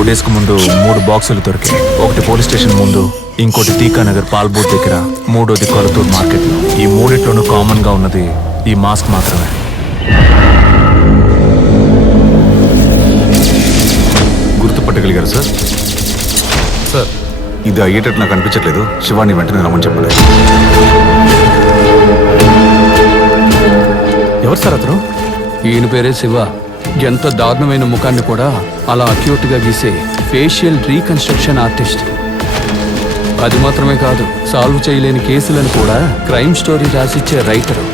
4 days కు ముందు 3 బాక్సులు దొరికాయి. ఒకటి పోలీస్ స్టేషన్ ముందు, ఇంకోటి టీకానగర్ పాల్బోట్ దగ్గర, మూడోది కొలతూరు మార్కెట్లో. ఈ మూడిట్లోనూ కామన్ గా ఉన్నది ఈ మాస్క్ మాత్రమే. గుర్తుపట్టగలిగారు సార్? సార్, ఇది అయ్యేటట్టు నాకు అనిపించట్లేదు. శివాని వెంటనే రమ్మని చెప్పండి. ఎవరు సార్ అతను? ఈయన పేరే శివ. ఎంత దారుణమైన ముఖాన్ని కూడా అలా అక్యూట్గా గీసే ఫేషియల్ రీకన్స్ట్రక్షన్ ఆర్టిస్ట్. అది మాత్రమే కాదు, సాల్వ్ చేయలేని కేసులను కూడా క్రైమ్ స్టోరీ రాసిచ్చే రైటరు.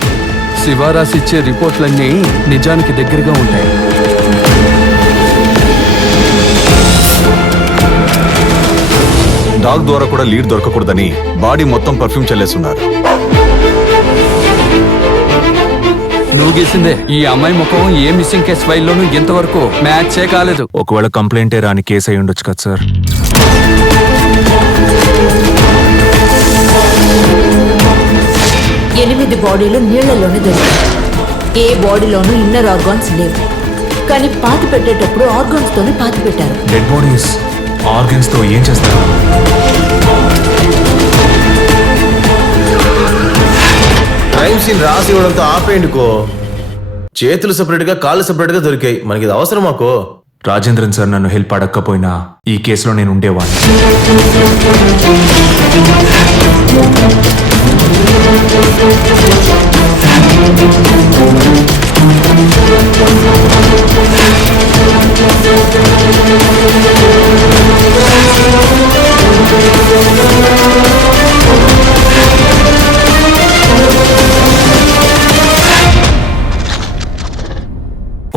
శివ రాసిచ్చే రిపోర్ట్లన్నీ నిజానికి దగ్గరగా ఉంటాయి. డాగ్ ద్వారా కూడా లీడ్ దొరకకూడదని బాడీ మొత్తం పర్ఫ్యూమ్ చల్లేస్తున్నారు. నువ్వు గీసిందే. ఈ అమ్మాయి ముఖం ఏ మిస్సింగ్ కేసు ఫైల్లోనూ ఇంతవరకు మ్యాచే కాలేదు. ఒకవేళ కంప్లైంటే రాని కేసు అయి ఉండొచ్చు కదా సార్. 8 బాడీలు నీళ్లలోనే దొరికాయి. ఏ బాడీలోనూ ఇన్నర్ ఆర్గాన్స్ లేవు, కానీ పాతి పెట్టేటప్పుడు ఆర్గాన్స్ తోనే పాతి పెట్టారు. డెడ్ బాడీస్ ఆర్గన్స్ తో ఏం చేస్తారు? క్రైమ్ సీన్ రాసి ఇవ్వడంతో ఆపేయండికో. చేతులు సెపరేట్ గా, కాళ్ళు సెపరేట్ గా దొరికాయి. మనకి ఇది అవసరం మాకో. రాజేంద్రన్ సార్ నన్ను హెల్ప్ అడగకపోయినా ఈ కేసులో నేను ఉండేవాడిని.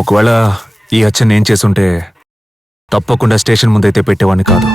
ఒకవేళ ఈ హత్య నేను చేసుంటే తప్పకుండా స్టేషన్ ముందైతే పెట్టేవాడిని కాదు.